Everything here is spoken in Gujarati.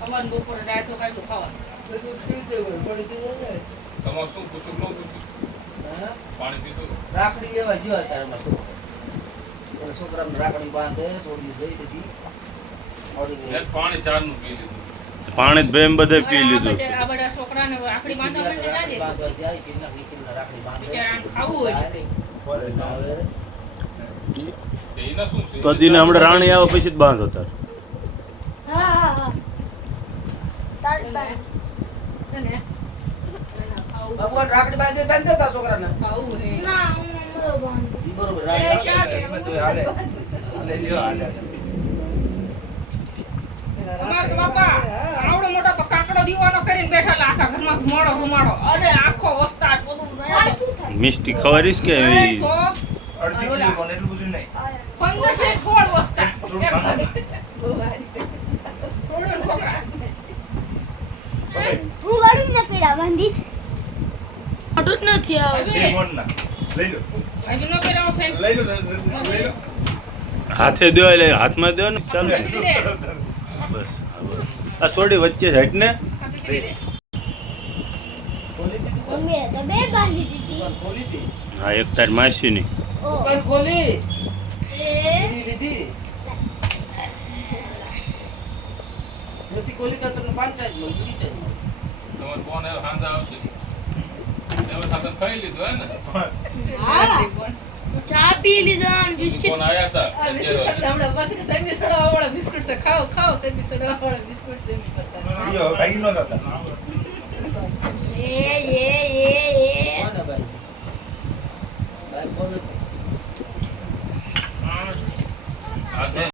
ખબર બપોરે રાત તો કાઢું ખાવા તમારે શું પૂછું ન પૂછું પાણી પીધું રાખડી એવા જીવ અત્યારે મારો છોકરાને રાખડી બાંધે છોડી જઈ દીધી એક પાણી ચારનું પી લીધું પાણી જ બેમ બધે પી લીધું આ બધા છોકરાને રાખડી બાંધવા માટે જાય બાંધવા જાય કિન્ના નીકળીને રાખડી બાંધે બિચારાને ખાવું હોય છે. એના શું છે તો દીને હમણાં રાણી આવે પછી જ બાંધો તાર અને ખાવું ભગવાન રાખડી બાંધે તા છોકરાને ખાવું હે ઈ બરોબર એ રાખડી ક્યાં અમાર તો બાપા આવડો મોટો તો કાકડો દીવાનો કરીને બેઠેલા આખા ઘરમાં ધુમાડો અરે આખો વસ્તાર બધું મિસ્ટી ખવારીશ કે એવી? અડધી કિલો પણ એટલું બધું નહીં. 15 ખોળ વસ્તાર થોડું છોકરા હું વાળું ન કર્યા બાંધી મોટું જ નથી જે હવે મોરના. લઈ લો. હજુ ન પહેરાવો ફેન લઈ લો, લઈ લો. હાથે દો એટલે હાથમાં દો ને ચાલુ દે બસ આ છોડી વચ્ચે હેઠ ને ખોલી દીધી દુકાન મમ્મીએ તો બે બાંધી દીધી દુકાન ખોલી હતી હા એક તાર માસીની ઓ દુકાન ખોલી એ બીડી લીધી નથી ખોલી તો તમને પંચાયત માં બીડી ચાલી તમારે કોણ હવે સાંજે આવશે તમે સાથે ખાઈ લીધું હે ને ચા પી લીધા અને બિસ્કિટ કોણ આયા હતા બિસ્કુટ તો ખાઓ સેમી સોડાવાળા બિસ્કુટ સેમી કરતા ઈયો, ભાઈ નો હતા. એ કોને ભાઈ ભાઈ બોલ આજે